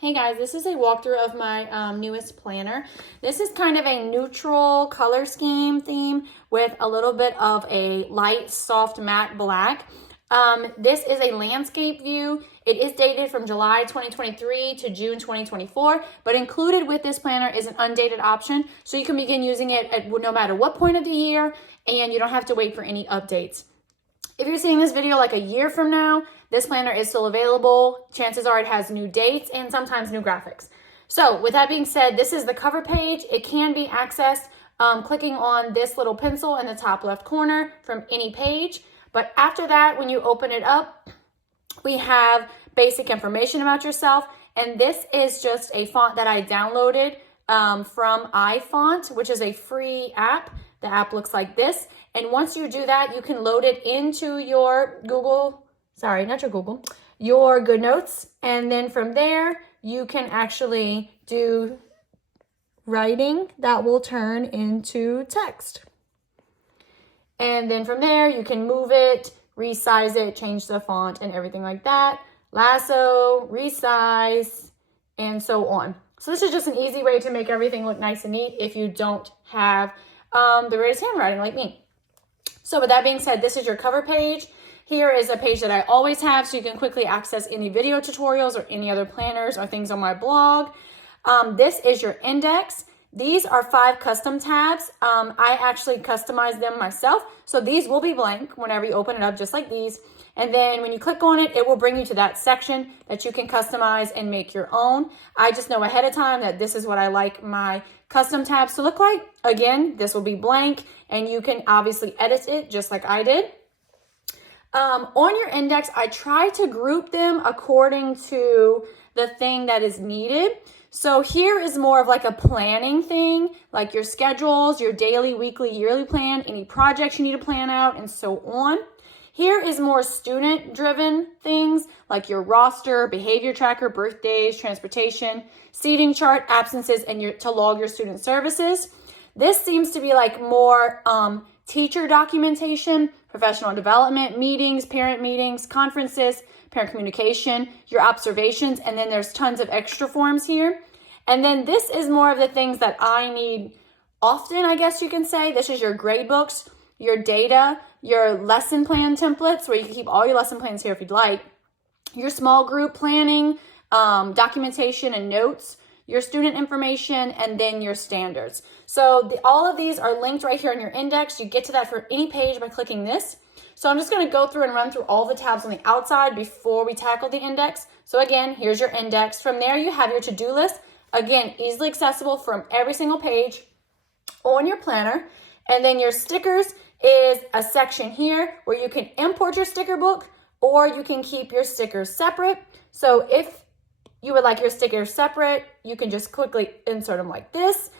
Hey guys, this is a walkthrough of my newest planner. This is kind of a neutral color scheme theme with a little bit of a light, soft matte black. This is a landscape view. It is dated from July 2023 to June 2024, but included with this planner is an undated option, so you can begin using it at no matter what point of the year, and you don't have to wait for any updates. If you're seeing this video like a year from now, this planner is still available. Chances are it has new dates and sometimes new graphics. So with that being said, this is the cover page. It can be accessed clicking on this little pencil in the top left corner from any page. But after that, when you open it up, we have basic information about yourself. And this is just a font that I downloaded from iFont, which is a free app. The app looks like this. And once you do that, you can load it into your your Goodnotes. And then from there, you can actually do writing that will turn into text. And then from there, you can move it, resize it, change the font and everything like that. Lasso, resize, and so on. So this is just an easy way to make everything look nice and neat if you don't have the greatest handwriting like me. So with that being said, this is your cover page. Here is a page that I always have, so you can quickly access any video tutorials or any other planners or things on my blog. This is your index. These are 5 custom tabs. I actually customized them myself, so these will be blank whenever you open it up, just like these. And then when you click on it, it will bring you to that section that you can customize and make your own. I just know ahead of time that this is what I like my custom tabs to look like. Again, this will be blank, and you can obviously edit it just like I did. On your index, I try to group them according to the thing that is needed. So here is more of like a planning thing, like your schedules, your daily, weekly, yearly plan, any projects you need to plan out, and so on. Here is more student-driven things like your roster, behavior tracker, birthdays, transportation, seating chart, absences, and to log your student services. This seems to be like more teacher documentation, professional development, meetings, parent meetings, conferences, parent communication, your observations, and then there's tons of extra forms here. And then this is more of the things that I need often, I guess you can say. This is your grade books, your data, your lesson plan templates, where you can keep all your lesson plans here if you'd like, your small group planning, documentation and notes, your student information, and then your standards. So all of these are linked right here on your index. You get to that for any page by clicking this. So I'm just going to go through and run through all the tabs on the outside before we tackle the index. So again, here's your index. From there, you have your to-do list. Again, easily accessible from every single page on your planner. And then your stickers is a section here where you can import your sticker book, or you can keep your stickers separate. So if you would like your stickers separate, you can just quickly insert them like this.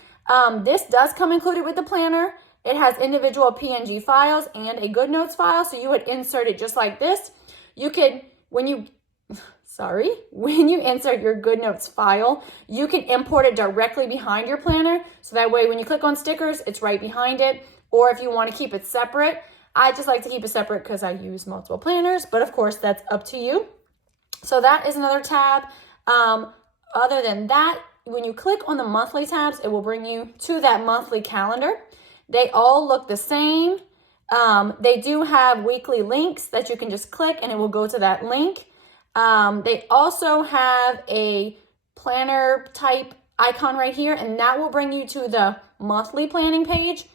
This does come included with the planner. It has individual PNG files and a Goodnotes file, so you would insert it just like this. You could, when you insert your Goodnotes file, you can import it directly behind your planner. So that way when you click on stickers, it's right behind it. Or if you want to keep it separate, I just like to keep it separate because I use multiple planners, but of course that's up to you. So that is another tab. Other than that, when you click on the monthly tabs, it will bring you to that monthly calendar. They all look the same. They do have weekly links that you can just click and it will go to that link. They also have a planner type icon right here, and that will bring you to the monthly planning page.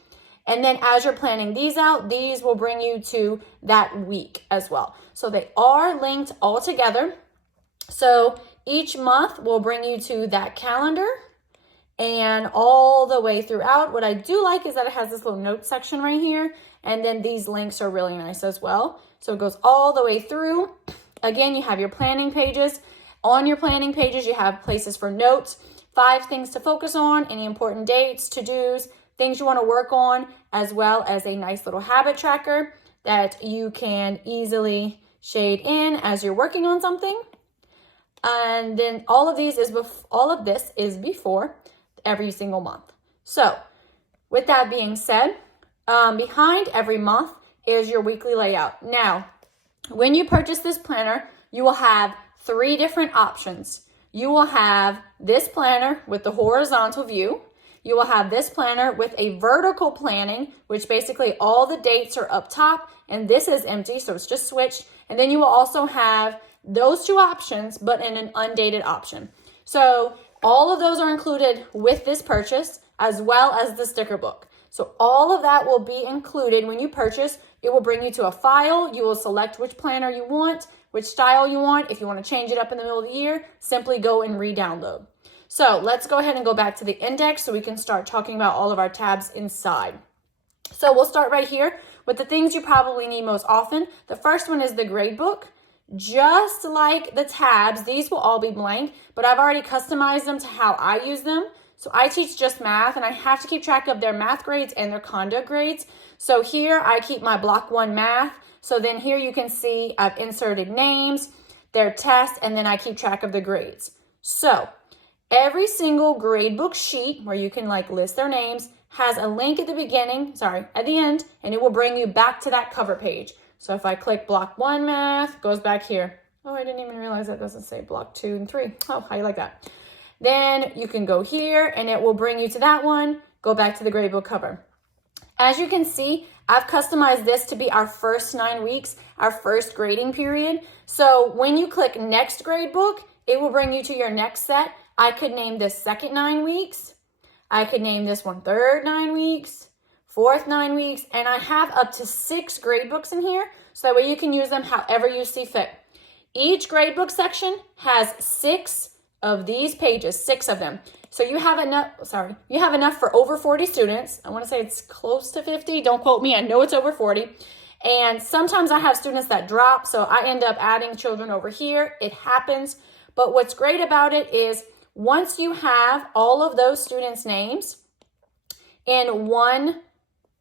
And then as you're planning these out, these will bring you to that week as well. So they are linked all together. So each month will bring you to that calendar and all the way throughout. What I do like is that it has this little note section right here, and then these links are really nice as well. So it goes all the way through. Again, you have your planning pages. On your planning pages, you have places for notes, 5 things to focus on, any important dates, to-dos, things you want to work on, as well as a nice little habit tracker that you can easily shade in as you're working on something. And then all of this is before every single month. So with that being said, behind every month is your weekly layout. Now, when you purchase this planner, you will have 3 different options. You will have this planner with the horizontal view. You will have this planner with a vertical planning, which basically all the dates are up top, and this is empty, so it's just switched. And then you will also have those 2 options, but in an undated option. So all of those are included with this purchase, as well as the sticker book. So all of that will be included when you purchase. It will bring you to a file. You will select which planner you want, which style you want. If you want to change it up in the middle of the year, simply go and re-download. So let's go ahead and go back to the index so we can start talking about all of our tabs inside. So we'll start right here with the things you probably need most often. The first one is the grade book. Just like the tabs, these will all be blank, but I've already customized them to how I use them. So I teach just math, and I have to keep track of their math grades and their conduct grades. So here I keep my block 1 math. So then here you can see I've inserted names, their tests, and then I keep track of the grades. So every single grade book sheet where you can like list their names has a link at the end, and it will bring you back to that cover page. So if I click block 1 math, goes back here. Oh, I didn't even realize that doesn't say block 2 and 3. Oh, how you like that? Then you can go here and it will bring you to that one, go back to the gradebook cover. As you can see, I've customized this to be our first 9 weeks, our first grading period. So when you click next gradebook, it will bring you to your next set. I could name this second 9 weeks. I could name this one third 9 weeks, fourth 9 weeks, and I have up to 6 gradebooks in here. So that way you can use them however you see fit. Each gradebook section has 6 of these pages, 6 of them. So you have enough for over 40 students. I want to say it's close to 50. Don't quote me. I know it's over 40. And sometimes I have students that drop, so I end up adding children over here. It happens. But what's great about it is once you have all of those students' names in one,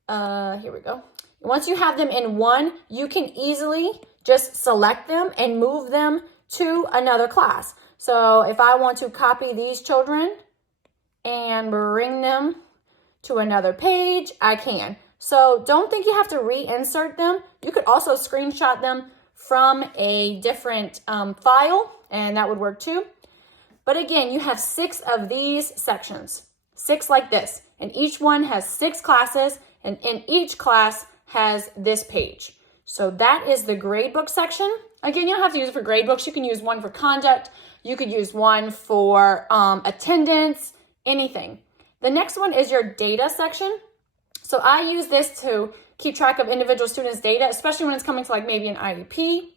Once you have them in one, you can easily just select them and move them to another class. So if I want to copy these children and bring them to another page, I can. So don't think you have to reinsert them. You could also screenshot them from a different file, and that would work too. But again, you have 6 of these sections, 6 like this, and each one has 6 classes, and in each class has this page. So that is the gradebook section. Again, you don't have to use it for gradebooks. You can use one for conduct. You could use one for attendance, anything. The next one is your data section. So I use this to keep track of individual students' data, especially when it's coming to like maybe an IEP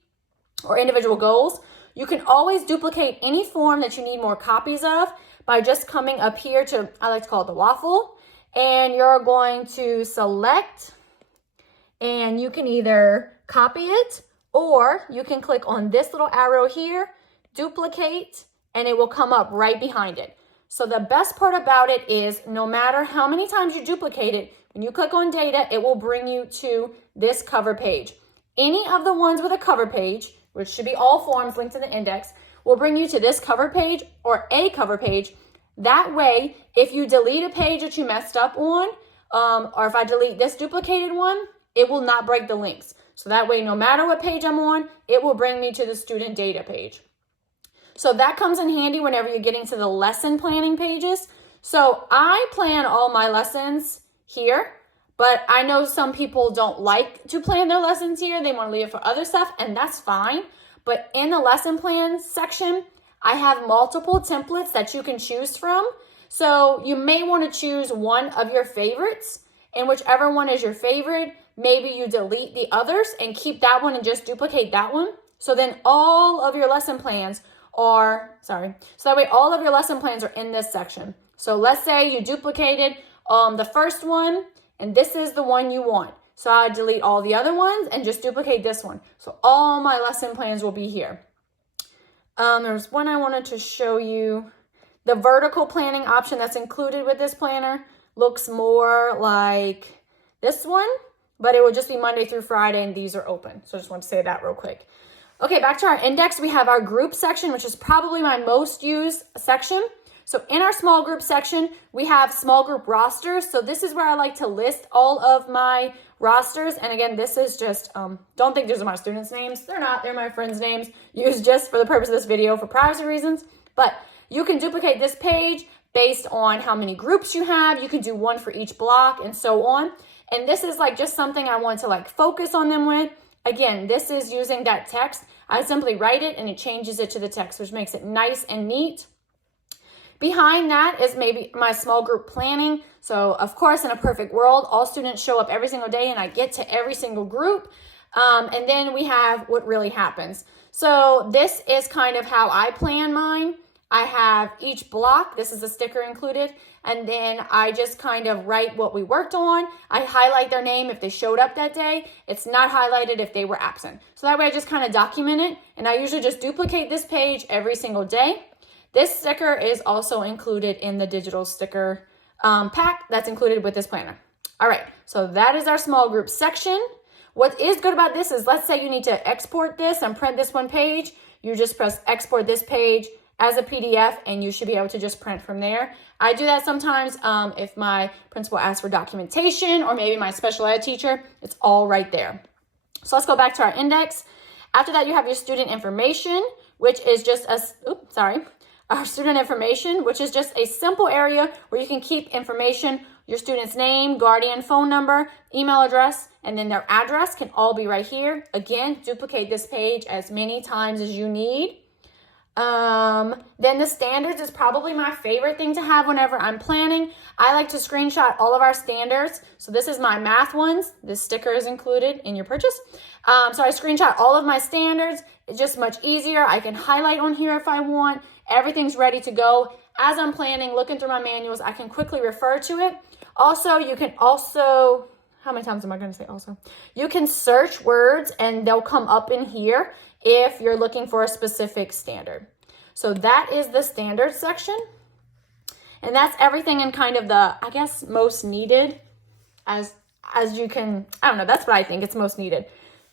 or individual goals. You can always duplicate any form that you need more copies of by just coming up here to, I like to call it the waffle, and you're going to select, and you can either copy it or you can click on this little arrow here, duplicate, and it will come up right behind it. So the best part about it is no matter how many times you duplicate it, when you click on data, it will bring you to this cover page. Any of the ones with a cover page, which should be all forms linked to the index, will bring you to this cover page or a cover page. That way, if you delete a page that you messed up on, or if I delete this duplicated one, it will not break the links. So that way, no matter what page I'm on, it will bring me to the student data page. So that comes in handy whenever you're getting to the lesson planning pages. So I plan all my lessons here, but I know some people don't like to plan their lessons here. They want to leave it for other stuff, and that's fine. But in the lesson plan section, I have multiple templates that you can choose from. So you may want to choose one of your favorites, and whichever one is your favorite, maybe you delete the others and keep that one and just duplicate that one. So then all of your lesson plans so that way all of your lesson plans are in this section. So let's say you duplicated the first one, and this is the one you want. So I delete all the other ones and just duplicate this one. So all my lesson plans will be here. There's one I wanted to show you. The vertical planning option that's included with this planner looks more like this one, but it will just be Monday through Friday, and these are open. So I just want to say that real quick. Okay, back to our index, we have our group section, which is probably my most used section. So in our small group section, we have small group rosters. So this is where I like to list all of my rosters. And again, this is just, don't think these are my students' names. They're not, they're my friends' names, used just for the purpose of this video for privacy reasons. But you can duplicate this page based on how many groups you have. You can do one for each block and so on. And this is like just something I want to like focus on them with. Again, this is using that text. I simply write it and it changes it to the text, which makes it nice and neat. Behind that is maybe my small group planning. So of course, in a perfect world, all students show up every single day and I get to every single group. And then we have what really happens. So this is kind of how I plan mine. I have each block, this is a sticker included, and then I just kind of write what we worked on. I highlight their name if they showed up that day. It's not highlighted if they were absent. So that way I just kind of document it, and I usually just duplicate this page every single day. This sticker is also included in the digital sticker pack that's included with this planner. All right, so that is our small group section. What is good about this is, let's say you need to export this and print this one page. You just press export this page as a PDF, and you should be able to just print from there. I do that sometimes if my principal asks for documentation, or maybe my special ed teacher, it's all right there. So let's go back to our index. After that, you have your student information, which is just our student information, which is just a simple area where you can keep information, your student's name, guardian phone number, email address, and then their address can all be right here. Again, duplicate this page as many times as you need. Then the standards is probably my favorite thing to have whenever I'm planning. I like to screenshot all of our standards. So this is my math ones. This sticker is included in your purchase. So I screenshot all of my standards. It's just much easier. I can highlight on here if I want. Everything's ready to go. As I'm planning, looking through my manuals, I can quickly refer to it. Also, you can also, how many times am I going to say also? You can search words and they'll come up in here if you're looking for a specific standard. So that is the standard section. And that's everything in kind of the, I guess, most needed as you can, I don't know, that's what I think it's most needed.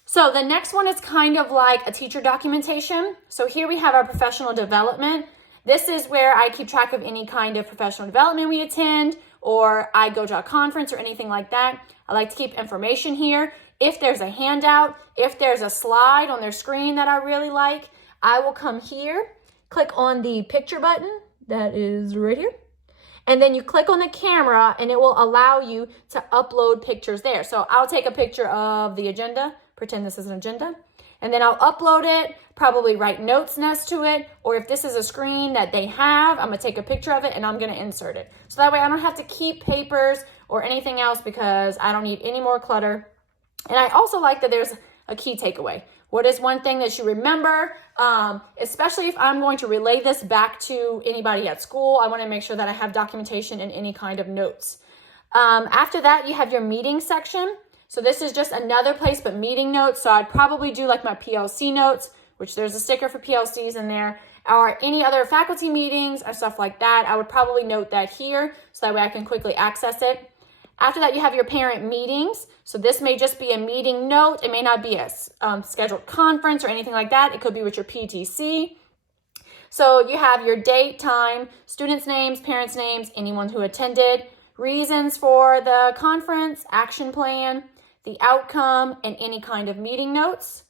So the next one is kind of like a teacher documentation. So here we have our professional development. This is where I keep track of any kind of professional development we attend, or I go to a conference or anything like that. I like to keep information here. If there's a handout, if there's a slide on their screen that I really like, I will come here, click on the picture button that is right here, and then you click on the camera and it will allow you to upload pictures there. So I'll take a picture of the agenda, pretend this is an agenda, and then I'll upload it, probably write notes next to it, or if this is a screen that they have, I'm gonna take a picture of it and I'm gonna insert it. So that way I don't have to keep papers or anything else because I don't need any more clutter. And I also like that there's a key takeaway. What is one thing that you remember, especially if I'm going to relay this back to anybody at school, I wanna make sure that I have documentation and any kind of notes. After that, you have your meeting section. So this is just another place but meeting notes. So I'd probably do like my PLC notes, which there's a sticker for PLCs in there, or any other faculty meetings or stuff like that. I would probably note that here so that way I can quickly access it. After that, you have your parent meetings. So this may just be a meeting note. It may not be a scheduled conference or anything like that. It could be with your PTC. So you have your date, time, students' names, parents' names, anyone who attended, reasons for the conference, action plan, the outcome, and any kind of meeting notes.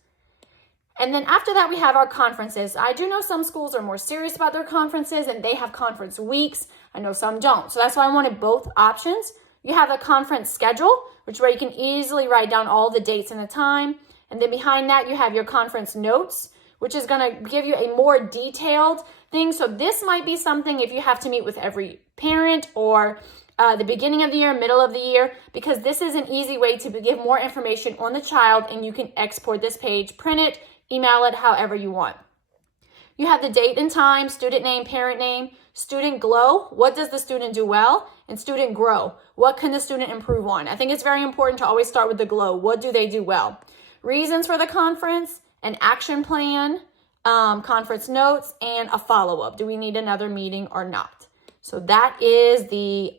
And then after that, we have our conferences. I do know some schools are more serious about their conferences and they have conference weeks. I know some don't. So that's why I wanted both options. You have a conference schedule, which is where you can easily write down all the dates and the time. And then behind that, you have your conference notes, which is going to give you a more detailed thing. So this might be something if you have to meet with every parent or the beginning of the year, middle of the year, because this is an easy way to give more information on the child and you can export this page, print it, email it, however you want. You have the date and time, student name, parent name, student glow, what does the student do well, and student grow, what can the student improve on? I think it's very important to always start with the glow. What do they do well? Reasons for the conference, an action plan, conference notes, and a follow-up. Do we need another meeting or not? So that is the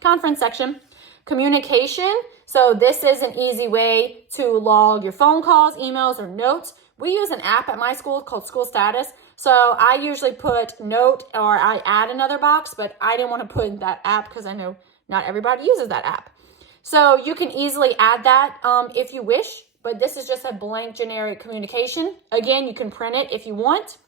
conference section. Communication. So this is an easy way to log your phone calls, emails, or notes. We use an app at my school called School Status. So I usually put note or I add another box, but I didn't want to put in that app because I know not everybody uses that app. So you can easily add that if you wish, but this is just a blank generic communication. Again, you can print it if you want.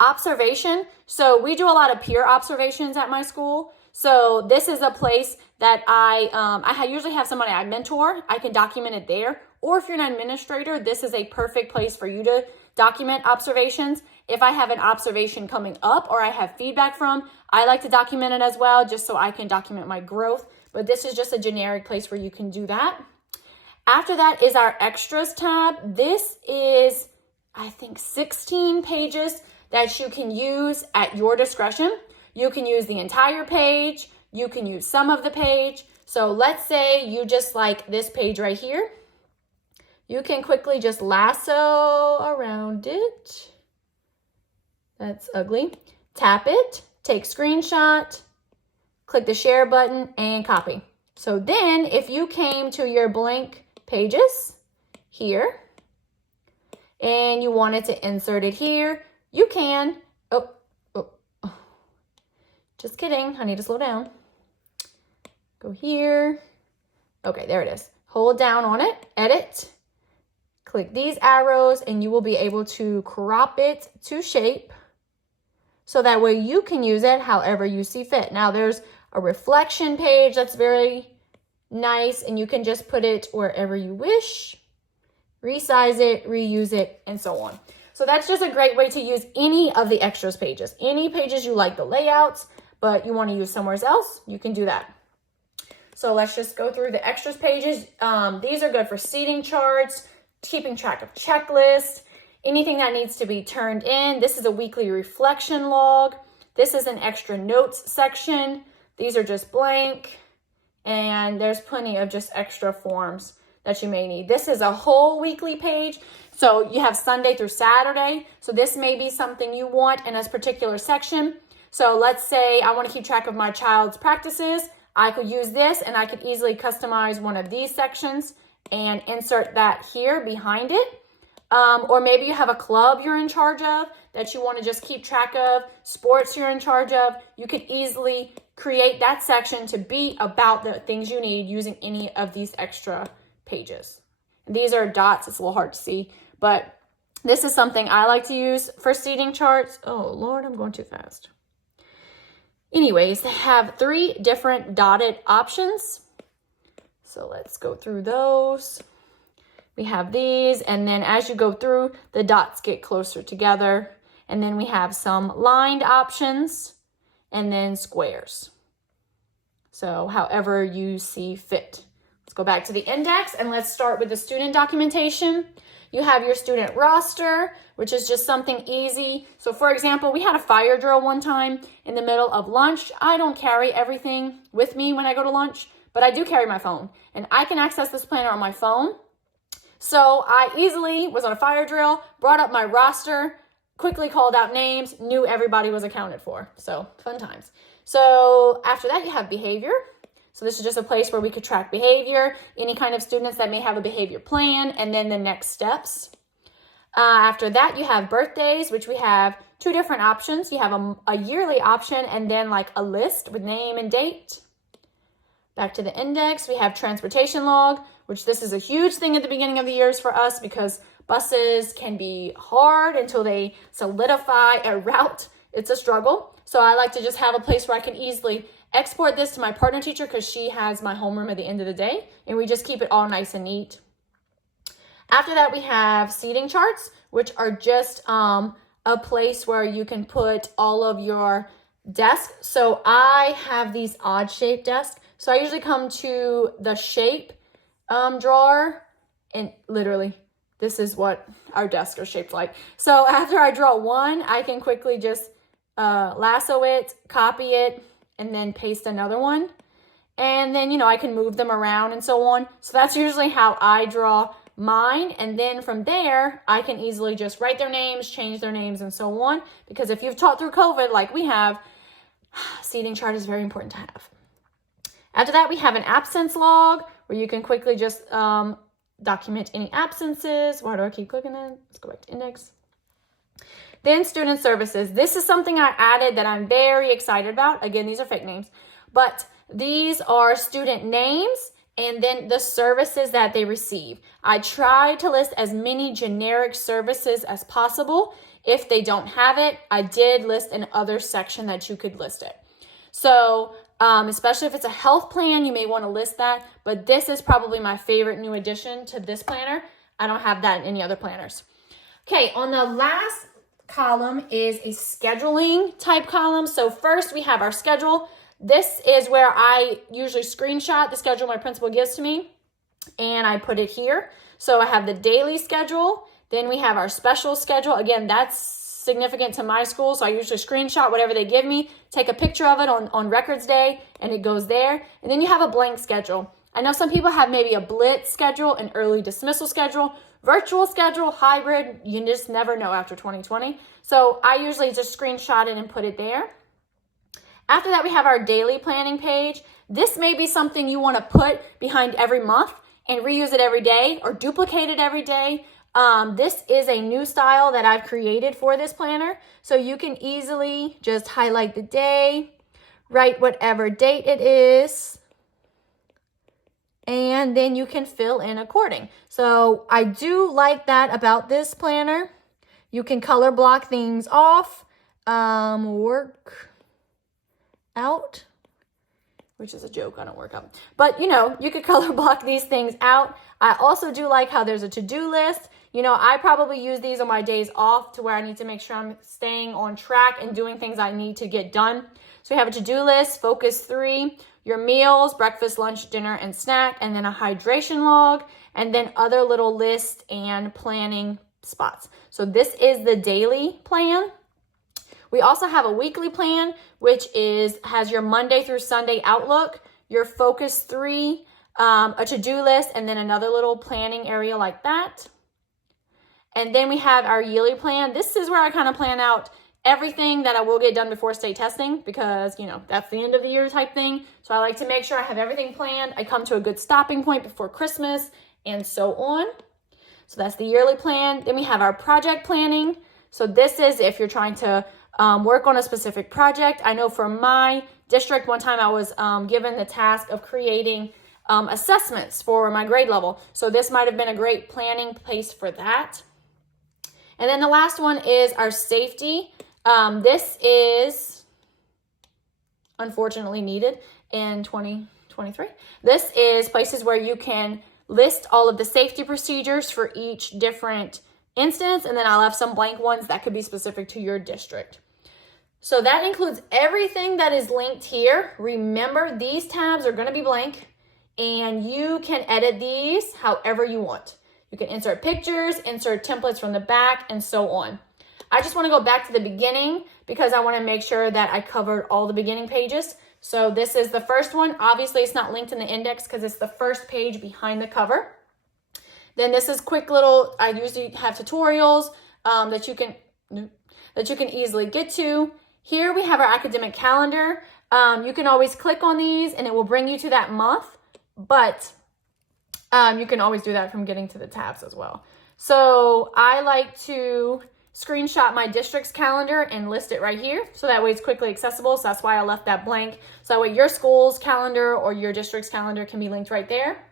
Observation. So we do a lot of peer observations at my school. So this is a place that I usually have somebody I mentor. I can document it there. Or if you're an administrator, this is a perfect place for you to document observations. If I have an observation coming up or I have feedback from, I like to document it as well, just so I can document my growth. But this is just a generic place where you can do that. After that is our extras tab. This is, I think, 16 pages that you can use at your discretion. You can use the entire page. You can use some of the page. So let's say you just like this page right here. You can quickly just lasso around it. That's ugly. Tap it, take screenshot, click the share button, and copy. So then if you came to your blank pages here and you wanted to insert it here, you can. Oh. Just kidding. I need to slow down. Go here. Okay, there it is. Hold down on it, edit. Click these arrows and you will be able to crop it to shape so that way you can use it however you see fit. Now there's a reflection page that's very nice and you can just put it wherever you wish, resize it, reuse it, and so on. So that's just a great way to use any of the extras pages. Any pages you like the layouts, but you want to use somewhere else, you can do that. So let's just go through the extras pages. These are good for seating charts, keeping track of checklists, anything that needs to be turned in. This is a weekly reflection log. This is an extra notes section. These are just blank. And there's plenty of just extra forms that you may need. This is a whole weekly page. So you have Sunday through Saturday. So this may be something you want in a particular section. So let's say I want to keep track of my child's practices. I could use this and I could easily customize one of these sections and insert that here behind it. Or maybe you have a club you're in charge of that you want to just keep track of, sports you're in charge of. You could easily create that section to be about the things you need using any of these extra pages. And these are dots, it's a little hard to see, but this is something I like to use for seating charts. Oh Lord, I'm going too fast. Anyways, they have 3 different dotted options. So let's go through those. We have these, and then as you go through, the dots get closer together. And then we have some lined options and then squares. So however you see fit. Let's go back to the index and let's start with the student documentation. You have your student roster, which is just something easy. So for example, we had a fire drill one time in the middle of lunch. I don't carry everything with me when I go to lunch, but I do carry my phone and I can access this planner on my phone. So I easily was on a fire drill, brought up my roster, quickly called out names, knew everybody was accounted for. So fun times. So after that, you have behavior. So this is just a place where we could track behavior, any kind of students that may have a behavior plan, and then the next steps. After that, you have birthdays, which we have 2 different options. You have a yearly option and then like a list with name and date. Back to the index, we have transportation log, which this is a huge thing at the beginning of the years for us because buses can be hard until they solidify a route. It's a struggle. So I like to just have a place where I can easily export this to my partner teacher because she has my homeroom at the end of the day, and we just keep it all nice and neat. After that, we have seating charts, which are just a place where you can put all of your desks. So I have these odd shaped desks. So I usually come to the shape drawer, and literally this is what our desks are shaped like. So after I draw one, I can quickly just lasso it, copy it, and then paste another one. And then, I can move them around and so on. So that's usually how I draw mine. And then from there, I can easily just write their names, change their names, and so on. Because if you've taught through COVID like we have, seating chart is very important to have. After that, we have an absence log where you can quickly just document any absences. Why do I keep clicking that? Let's go back to index. Then student services. This is something I added that I'm very excited about. Again, these are fake names, but these are student names and then the services that they receive. I try to list as many generic services as possible. If they don't have it, I did list an other section that you could list it. So especially if it's a health plan, you may want to list that, but this is probably my favorite new addition to this planner. I don't have that in any other planners. Okay, on the last column is a scheduling type column. So first we have our schedule. This is where I usually screenshot the schedule my principal gives to me and I put it here. So I have the daily schedule. Then we have our special schedule. Again, that's significant to my school. So I usually screenshot whatever they give me, take a picture of it on records day, and it goes there. And then you have a blank schedule. I know some people have maybe a blitz schedule, an early dismissal schedule, virtual schedule, hybrid. You just never know after 2020. So I usually just screenshot it and put it there. After that, we have our daily planning page. This may be something you want to put behind every month and reuse it every day or duplicate it every day. This is a new style that I've created for this planner. So you can easily just highlight the day, write whatever date it is, and then you can fill in according. So I do like that about this planner. You can color block things off, work out, which is a joke, I don't work out. But you could color block these things out. I also do like how there's a to-do list. I probably use these on my days off to where I need to make sure I'm staying on track and doing things I need to get done. So we have a to-do list, focus 3, your meals, breakfast, lunch, dinner, and snack, and then a hydration log, and then other little lists and planning spots. So this is the daily plan. We also have a weekly plan, which has your Monday through Sunday outlook, your focus 3, a to-do list, and then another little planning area like that. And then we have our yearly plan. This is where I kind of plan out everything that I will get done before state testing because, that's the end of the year type thing. So I like to make sure I have everything planned. I come to a good stopping point before Christmas and so on. So that's the yearly plan. Then we have our project planning. So this is if you're trying to work on a specific project. I know for my district, one time I was given the task of creating assessments for my grade level. So this might have been a great planning place for that. And then the last one is our safety. This is unfortunately needed in 2023. This is places where you can list all of the safety procedures for each different instance, and then I'll have some blank ones that could be specific to your district. So that includes everything that is linked here. Remember, these tabs are going to be blank, and you can edit these however you want. You can insert pictures, insert templates from the back, and so on. I just want to go back to the beginning because I want to make sure that I covered all the beginning pages. So this is the first one. Obviously, it's not linked in the index because it's the first page behind the cover. Then this is quick little, I usually have tutorials that you can easily get to. Here we have our academic calendar. You can always click on these and it will bring you to that month, but you can always do that from getting to the tabs as well. So I like to screenshot my district's calendar and list it right here. So that way it's quickly accessible. So that's why I left that blank. So that way your school's calendar or your district's calendar can be linked right there.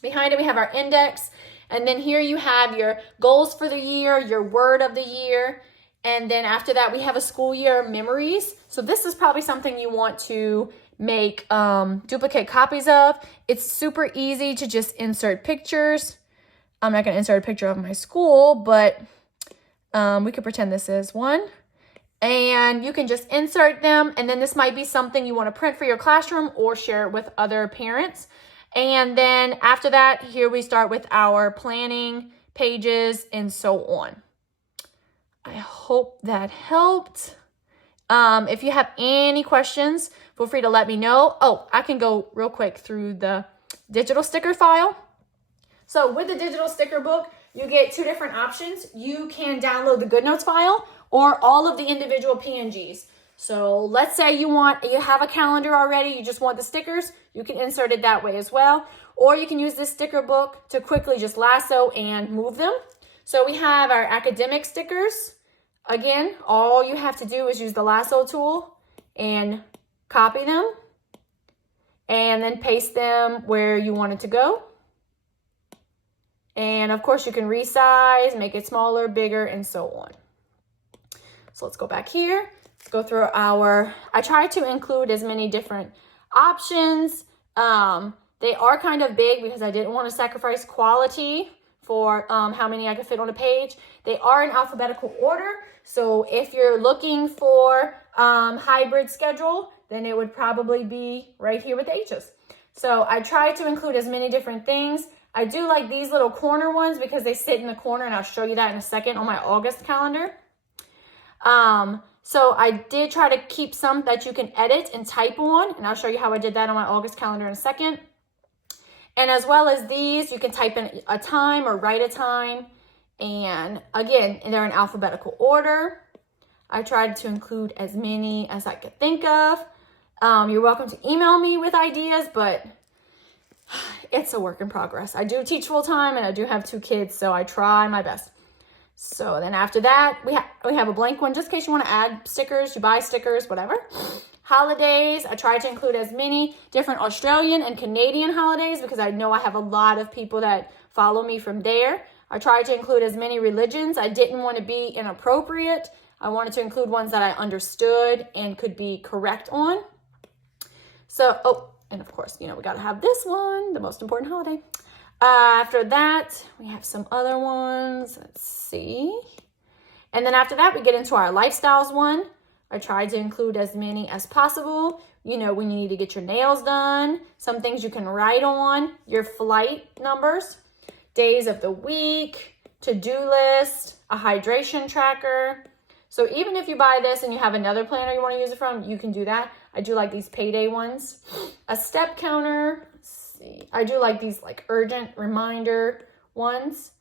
Behind it, we have our index. And then here you have your goals for the year, your word of the year. And then after that, we have a school year memories. So this is probably something you want to make duplicate copies of. It's super easy to just insert pictures. I'm not going to insert a picture of my school, but we could pretend this is one. And you can just insert them. And then this might be something you want to print for your classroom or share it with other parents. And then after that, here we start with our planning pages, and so on. I hope that helped. If you have any questions, feel free to let me know. Oh, I can go real quick through the digital sticker file. So with the digital sticker book, you get two different options. You can download the Goodnotes file or all of the individual PNGs. So let's say you have a calendar already, you just want the stickers, you can insert it that way as well. Or you can use this sticker book to quickly just lasso and move them. So we have our academic stickers. Again, all you have to do is use the lasso tool and copy them and then paste them where you want it to go. And of course you can resize, make it smaller, bigger, and so on. So let's go back here. Let's go through I try to include as many different options. They are kind of big because I didn't want to sacrifice quality for how many I could fit on a page. They are in alphabetical order. So if you're looking for hybrid schedule, then it would probably be right here with the H's. So I try to include as many different things. I do like these little corner ones because they sit in the corner, and I'll show you that in a second on my August calendar. So I did try to keep some that you can edit and type on, and I'll show you how I did that on my August calendar in a second. And as well as these, you can type in a time or write a time. And again, they're in alphabetical order. I tried to include as many as I could think of. You're welcome to email me with ideas, but it's a work in progress. I do teach full time and I do have 2 kids, so I try my best. So then after that, we have a blank one just in case you want to add stickers, you buy stickers, whatever. Holidays, I try to include as many different Australian and Canadian holidays because I know I have a lot of people that follow me from there. I tried to include as many religions. I didn't want to be inappropriate. I wanted to include ones that I understood and could be correct on. So, oh, and of course, we got to have this one, the most important holiday. After that, we have some other ones. Let's see. And then after that, we get into our lifestyles one. I tried to include as many as possible. When you need to get your nails done, some things you can write on, your flight numbers, days of the week, to-do list, a hydration tracker. So even if you buy this and you have another planner you want to use it from, you can do that. I do like these payday ones. A step counter. Let's see. I do like these urgent reminder ones.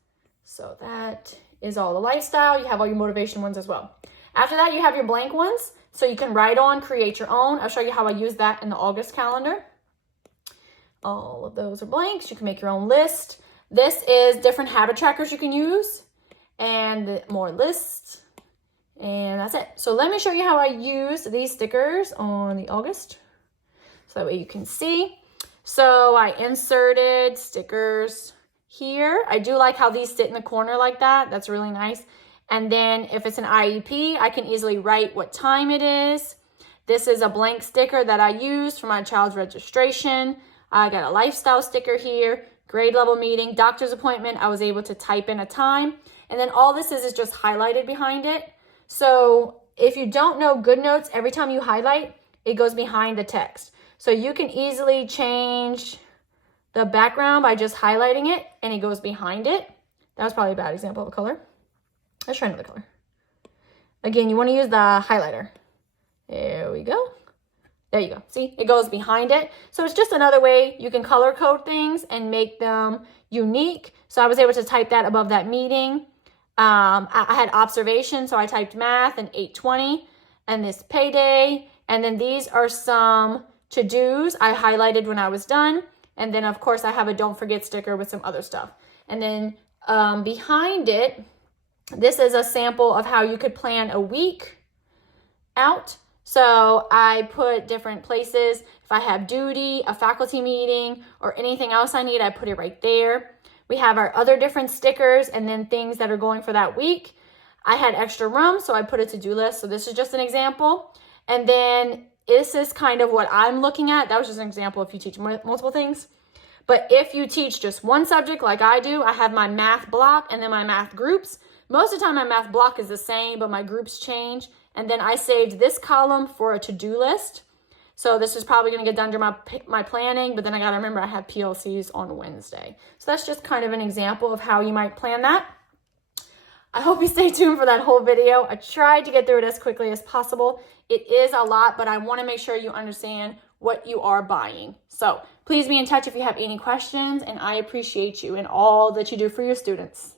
So that is all the lifestyle. You have all your motivation ones as well. After that, you have your blank ones. So you can write on, create your own. I'll show you how I use that in the August calendar. All of those are blanks. You can make your own list. This is different habit trackers you can use and more lists. And that's it. So let me show you how I used these stickers on the August. So that way you can see. So I inserted stickers here. I do like how these sit in the corner like that. That's really nice. And then if it's an IEP, I can easily write what time it is. This is a blank sticker that I used for my child's registration. I got a lifestyle sticker here, grade level meeting, doctor's appointment. I was able to type in a time. And then all this is just highlighted behind it. So if you don't know Goodnotes, every time you highlight, it goes behind the text. So you can easily change the background by just highlighting it and it goes behind it. That was probably a bad example of a color. Let's try another color. Again, you want to use the highlighter. There we go. There you go. See, it goes behind it. So it's just another way you can color code things and make them unique. So I was able to type that above that meeting. I had observation, so I typed math and 8:20 and this payday. And then these are some to-dos I highlighted when I was done. And then, of course, I have a don't forget sticker with some other stuff. And then behind it, this is a sample of how you could plan a week out. So I put different places. If I have duty, a faculty meeting, or anything else I need, I put it right there. We have our other different stickers and then things that are going for that week. I had extra room, so I put a to-do list. So this is just an example. And then this is kind of what I'm looking at. That was just an example if you teach multiple things. But if you teach just one subject like I do, I have my math block and then my math groups. Most of the time my math block is the same, but my groups change. And then I saved this column for a to-do list. So this is probably going to get done during my planning, but then I got to remember I have PLCs on Wednesday. So that's just kind of an example of how you might plan that. I hope you stay tuned for that whole video. I tried to get through it as quickly as possible. It is a lot, but I want to make sure you understand what you are buying. So please be in touch if you have any questions, and I appreciate you and all that you do for your students.